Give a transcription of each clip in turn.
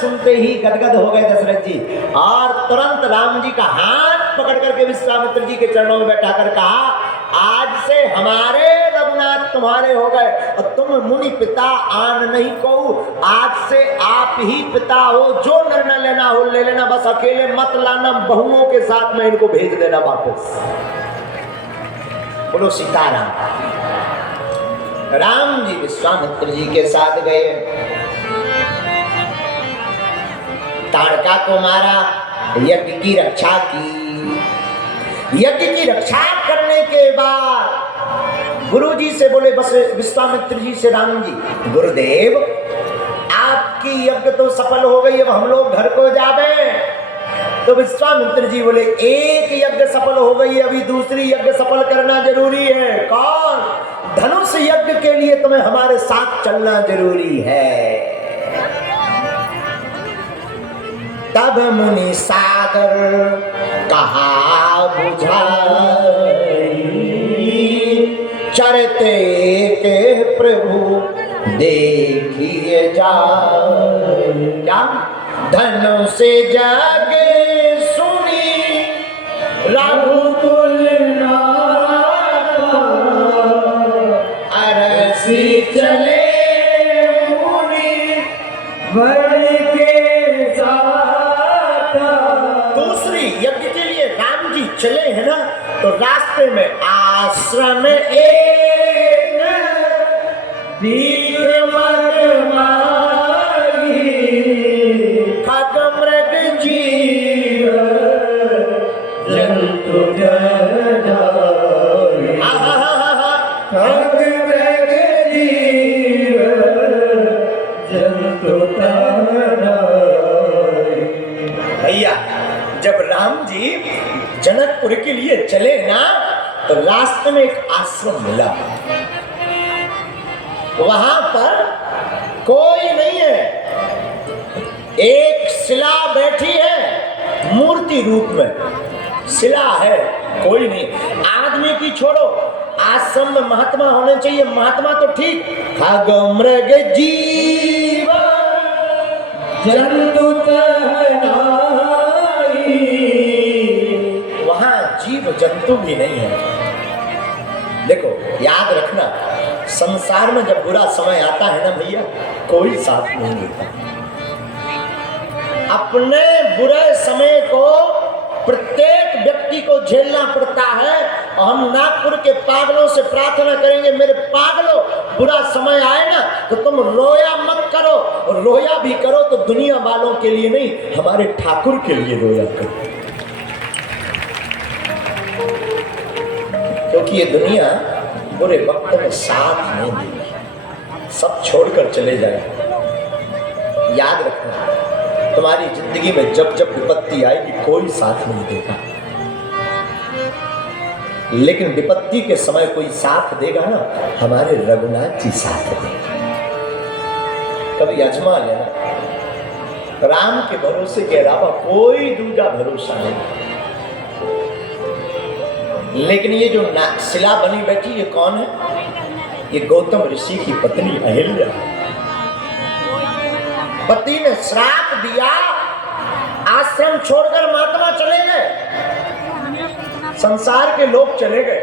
सुनते ही गदगद हो गए दशरथ जी, और तुरंत राम जी का हाथ पकड़ करके विश्वामित्र जी के चरणों में बैठा कर कहा, आज से हमारे रघुनाथ तुम्हारे हो गए, और तुम मुनि पिता आन नहीं कहूं, आज से आप ही पिता हो, जो निर्णय लेना हो ले लेना, बस अकेले मत लाना, बहुओं के साथ में इनको भेज देना वापस। बोलो सीताराम। राम जी विश्वामित्र जी के साथ गए, ताड़का को मारा, यज्ञ की रक्षा की। यज्ञ की रक्षा करने के बाद गुरु जी से बोले, बस विश्वामित्र जी से राम जी, गुरुदेव आपकी यज्ञ तो सफल हो गई, अब हम लोग घर को जावे। तो विश्वामित्र जी बोले, एक यज्ञ सफल हो गई, अभी दूसरी यज्ञ सफल करना जरूरी है। कौन? धनुष यज्ञ के लिए तुम्हें हमारे साथ चलना जरूरी है। तब मुनि सागर कहा बुझाई, चरते के प्रभु देखिए जाए। क्या? धनुष जागे सुनी रघुकुल अरसी चले मुनि बढ़ के साथ। दूसरी यज्ञ के लिए राम जी चले हैं ना, तो रास्ते में आश्रम एक खगमृग जीव जंतु खगमृग जीव जंतु। भैया जब राम जी जनकपुर के लिए चले ना, तो रास्ते में एक आश्रम मिला, वहां पर कोई नहीं है, एक शिला बैठी है मूर्ति रूप में, शिला है, कोई नहीं। आदमी की छोड़ो, आश्रम में महात्मा होने चाहिए, महात्मा तो ठीक, खगमृग जीव जंतु वहां जीव जंतु भी नहीं है। देखो याद रखना, संसार में जब बुरा समय आता है ना भैया, कोई साथ नहीं देता। अपने बुरे समय को प्रत्येक व्यक्ति को झेलना पड़ता है। हम नागपुर के पागलों से प्रार्थना करेंगे, मेरे पागलों, बुरा समय आए ना तो तुम रोया मत करो, और रोया भी करो तो दुनिया वालों के लिए नहीं, हमारे ठाकुर के लिए रोया करो, क्योंकि ये दुनिया बुरे वक्त में साथ नहीं देगी, सब छोड़कर चले जाए। याद रखना, तुम्हारी जिंदगी में जब जब विपत्ति आएगी कोई साथ नहीं देगा, लेकिन विपत्ति के समय कोई साथ देगा ना, हमारे रघुनाथ जी साथ देगा। कभी आजमा लेना, राम के भरोसे के अलावा कोई दूसरा भरोसा नहीं। लेकिन ये जो शिला बनी बैठी, ये कौन है? ये गौतम ऋषि की पत्नी अहिल्या। पति ने श्राप दिया, आश्रम छोड़कर महात्मा चले गए, संसार के लोग चले गए,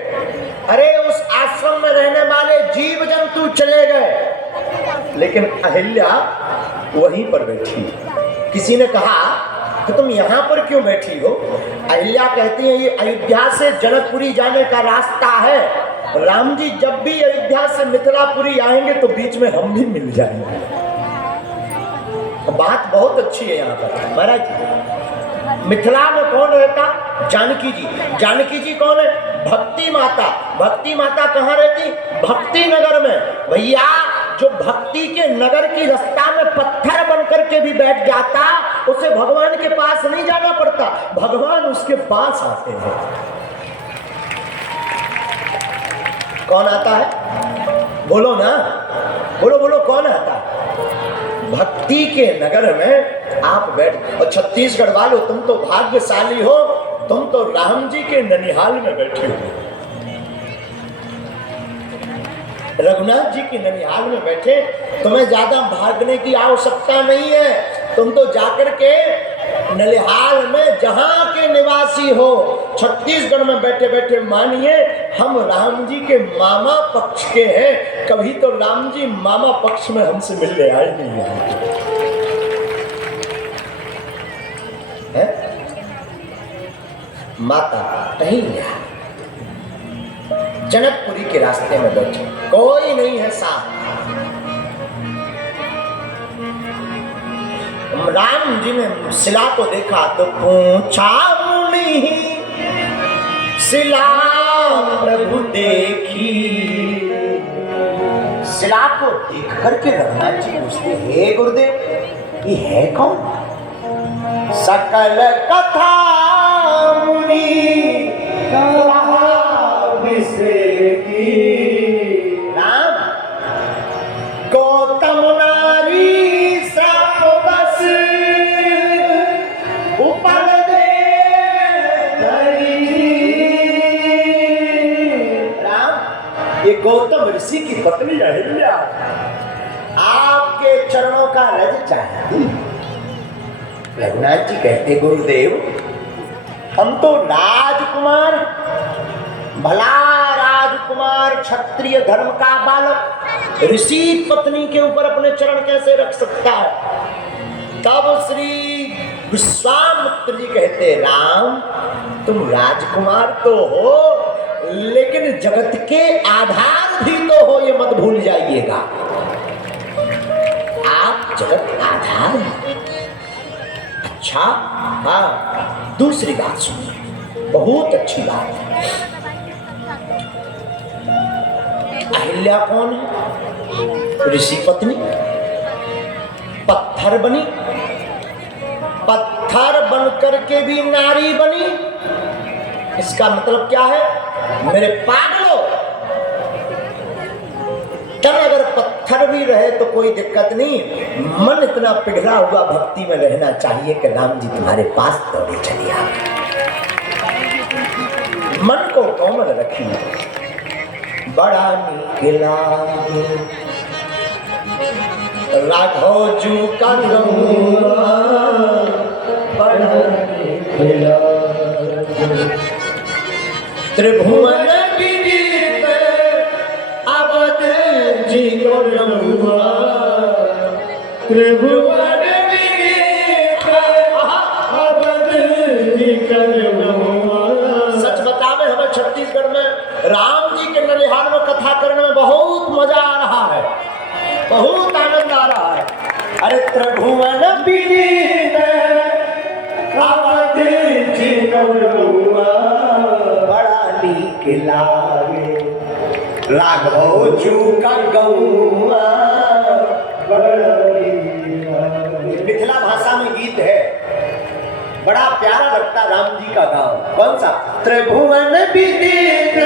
अरे उस आश्रम में रहने वाले जीव जंतु चले गए, लेकिन अहिल्या वहीं पर बैठी। किसी ने कहा कि तुम यहाँ पर क्यों बैठी हो? अहिल्या कहती है, ये अयोध्या से जनकपुरी जाने का रास्ता है, राम जी जब भी अयोध्या से मिथिलापुरी आएंगे तो बीच में हम भी मिल जाएंगे। बात बहुत अच्छी है यहाँ पर महाराज। मिथिला में कौन रहता? जानकी जी। जानकी जी कौन है? भक्ति माता। भक्ति माता कहाँ रहती? भक्ति नगर में। भैया जो भक्ति के नगर की रास्ता में पत्थर बन करके भी बैठ जाता, उसे भगवान के पास नहीं जाना पड़ता, भगवान उसके पास आते हैं। कौन आता है? बोलो ना, बोलो बोलो, कौन आता है? भक्ति के नगर में आप बैठ। और छत्तीसगढ़ वालों, तुम तो भाग्यशाली हो, तुम तो राम जी के ननिहाल में बैठे हो, रघुनाथ जी के ननिहाल में बैठे। तुम्हें ज्यादा भागने की आवश्यकता नहीं है, तुम तो जाकर के नलिहाल में जहां के निवासी हो, छत्तीसगढ़ में बैठे बैठे मानिए हम राम जी के मामा पक्ष के हैं। कभी तो राम जी मामा पक्ष में हमसे मिलने आए नहीं है? माता कहीं गया, जनकपुरी के रास्ते में बैठे, कोई नहीं है साथ। राम जी ने शिला को देखा तो पूछा मुनि शिला प्रभु देखी। शिला को देख करके रघुनाथ जी पूछते, हे गुरुदेव ये है कौन? सकल कथा मुनि राम गौतम नारी सब बस उपल दे राम, ये गौतम ऋषि की पत्नी अहिल्या आपके चरणों का रज चाहती। रघुनाथ जी कहते, गुरुदेव हम तो राजकुमार, भला राजकुमार क्षत्रिय धर्म का बालक ऋषि पत्नी के ऊपर अपने चरण कैसे रख सकता है? तब श्री विश्वामित्र जी कहते, राम तुम राजकुमार तो हो लेकिन जगत के आधार भी तो हो, ये मत भूल जाइएगा। आप जगत आधार हैं। अच्छा हाँ, दूसरी बात सुनिए, बहुत अच्छी बात है। अहिल्या कौन है? ऋषि पत्नी, पत्थर बनी, पत्थर बनकर के भी नारी बनी। इसका मतलब क्या है मेरे पागलों? तब अगर पत्थर भी रहे तो कोई दिक्कत नहीं, मन इतना पिघला हुआ भक्ति में रहना चाहिए कि राम जी तुम्हारे पास दौड़े चले आए। मन को कोमल रखिए, बड़ा नीक लागे राघव जू का गौआ, बड़ा नीक लागे त्रिभुवन विदित अवध जी को रघुआ, त्रिभुवन विदित अवध जी को रघुआ। सच बतावे हमें छत्तीसगढ़ में राम जी के ननिहाल में कथा करने में बहुत मजा आ रहा है, बहुत आनंद आ रहा है। अरे त्रिभुवन विदित अवध जी को रघुआ, बड़ा नीक लागे राघव जू का गौआ, बड़ा नीक लागे। मिथिला भाषा में गीत है, बड़ा प्यारा लगता राम जी का गाँव। कौन सा? त्रिभुवन विदित